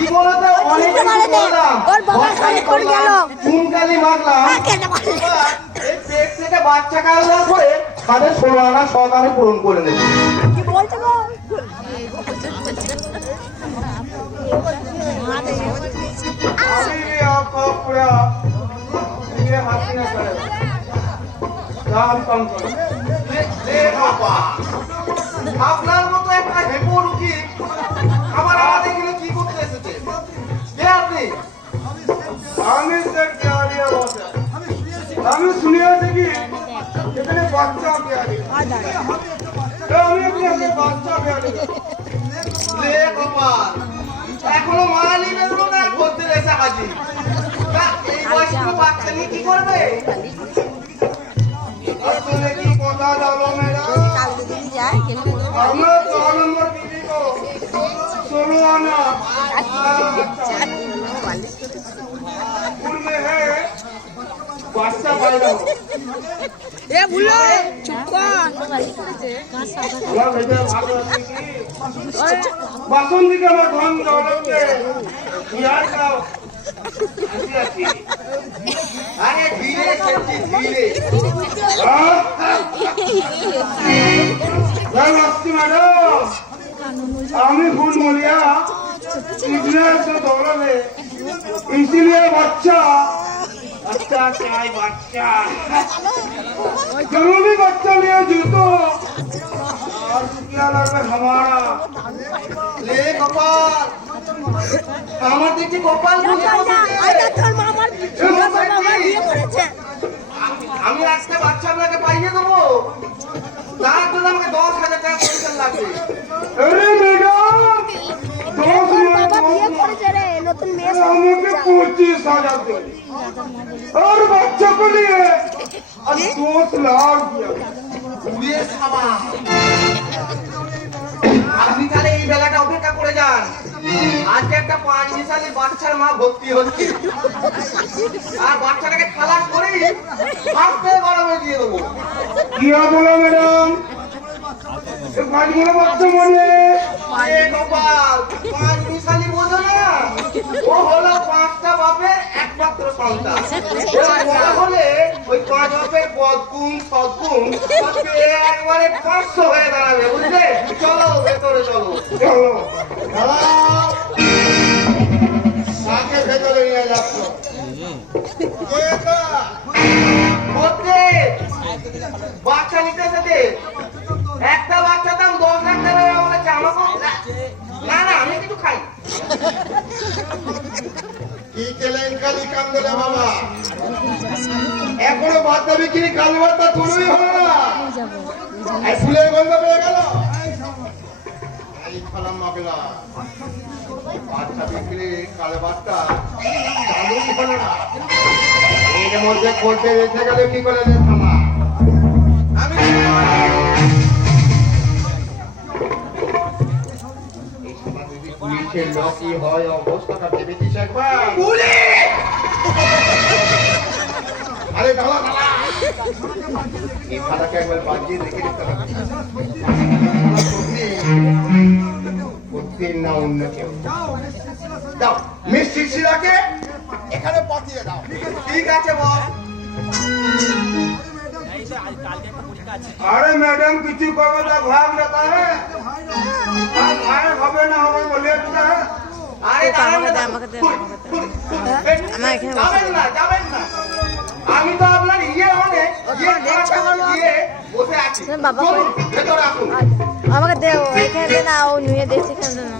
জীবনেতে অনেক চুনকালি মারলাম, এই পেট থেকে বাচ্চা কালনার পরে তাদের 16 আনা সহকারে পূরণ করে নেবে। কি বলছো গো? আপনার মতো একটা হেপো রুগী আমার আমাদের এখানে কি করতে এসেছে? কে আপনি? আমি শুনিয়েছি কি এখানে বাচ্চা বিহারি, আমি আপনাকে বাচ্চা বিহারি। লে গোপাল, এখনো মারানি বেরোলো না করতে এসে হাজির। এই বয়স্ক বাচ্চা নিয়ে কি করবে? আসলে কি কথা জানো ম্যাডাম, আমরা 4 নম্বর দিদি তো 16 আনা पूर्व है बादशाह पायदा ए भूलो चुप कर बासुंदी का धन दौलत के बिहार का अरे धीरे चलती धीरे मैडम आमी फूल मोलिया इतने से दौलत है इसीलिए बच्चा अच्छा क्या है बच्चा जरूरी बच्चा लिए जूतो और क्या लगता हमारा ले गोपाल আমার দেখছি গোপাল আমি আজকে বাচ্চা আপনাকে পাইয়ে দেবো, তার জন্য আমাকে 10,000 টাকা কমিশন লাগবে। अरे मैडम আমাকে 25,000 दे और बच्चा को लिए 10 लाख दिया। আপনি তাহলে এই বেলাটা অপেক্ষা করে যান, আজকে একটা 5 মিশালি বাচ্চার মা ভর্তি হচ্ছে, আর বাচ্চাটাকে খালাস করে হাতে গরমে দিয়ে দেবো। क्या बोला मैडम 5 बड़ा बच्चा मरे গোপাল 5 মিশালি বোঝো না, ও হলো 5টা বাপের একমাত্র সন্তান। এবার বড় হলে ওই 5 বাপের বদগুণ সদ্গুণ একবারে 500 হয়ে দাঁড়াবে, বুঝলে? চলো ভেতরে চলো। चलो কাকে ভেতরে নিয়ে যাচ্ছ? বাচ্চা নিতে এসেছে, একটা বাচ্চা দাম 10 লাখ টাকা বলেছে আমাকে। না না আমি কিছু খাই। কি কেলেঙ্কারি কান্দলে বাবা, এখনো বাচ্চা বিক্রি কালী বাচ্চা তুলই হলো না, এই ফুলের গন্ধ পেয়ে গেল। এই খালাম মাগলা বাচ্চা বিক্রি কালী বাচ্চা চালুই হলো না, এর মধ্যে করতে রেখে গেলে কি করে রে থামা। আমি পুলিশের লোক কি হয় অবস্থাটা ভেবেছিস একবার? আরে দাঁড়া দাঁড়া, এই খালাকে একবার বাজিয়ে রেখে দিতে হবে, বুদ্ধির না অন্য কেউ। দাও মিষ্টি শিরাকে এখানে পাঠিয়ে দাও। ঠিক আছে বস। अरे मैडम কিছু করবে তো ভাগ लेता है, ভাগ হবে না হবে বলে দিতে है। আরে আমাকে দে যাবেন না যাবেন না, আমি তো আপনার ইয়ে মানে ইয়ে বসে আছি। বাবা চলুন ভেতরে আসুন। আমাকে দে, এখানে দে না, ও নিয়ে দেখছি এখানে না।